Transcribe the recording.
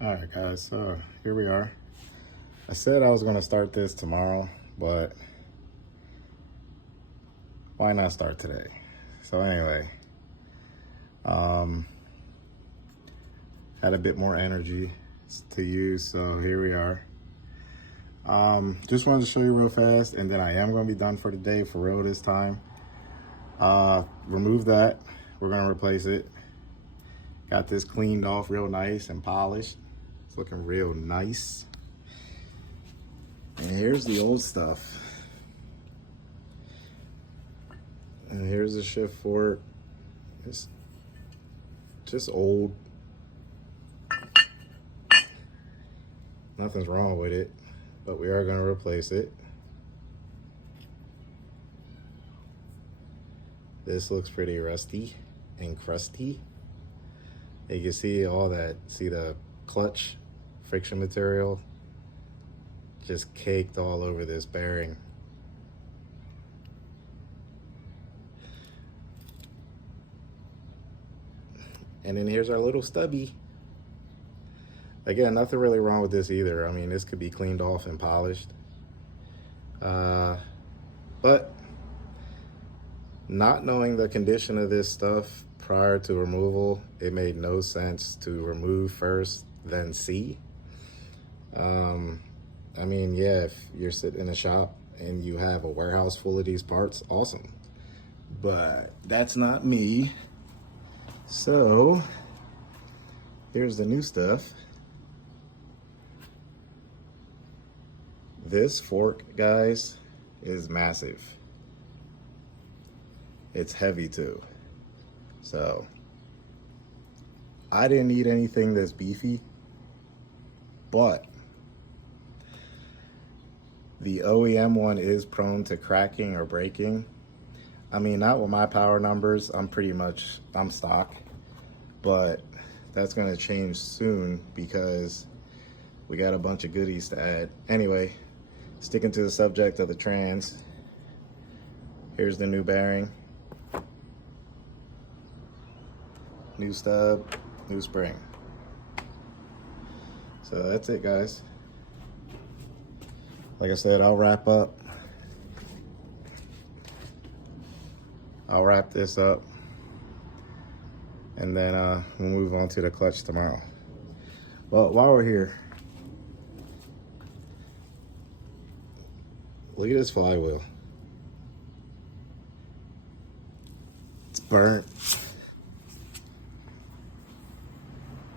All right, guys, so here we are. I said I was going to start this tomorrow, but why not start today? So anyway, had a bit more energy to use, so here we are. Just wanted to show you real fast, and then I am going to be done for the day for real this time. Remove that. We're going to replace it. Got this cleaned off real nice and polished. It's looking real nice. And here's the old stuff. And here's the shift fork. It's just old. Nothing's wrong with it, but we are going to replace it. This looks pretty rusty and crusty. You can see all that, see the clutch friction material just caked all over this bearing. And then here's our little stubby. Again, nothing really wrong with this either. I mean, this could be cleaned off and polished. But not knowing the condition of this stuff prior to removal, it made no sense to remove first, then see. I mean, yeah, if you're sitting in a shop and you have a warehouse full of these parts, awesome. But that's not me. So here's the new stuff. This fork, guys, is massive. It's heavy too. So I didn't need anything that's beefy, but the OEM one is prone to cracking or breaking. I mean, not with my power numbers. I'm stock, but that's gonna change soon because we got a bunch of goodies to add. Anyway, sticking to the subject of the trans, here's the new bearing. New stub, new spring. So that's it, guys. Like I said, I'll wrap this up, and then we'll move on to the clutch tomorrow. Well, while we're here, look at this flywheel. It's burnt.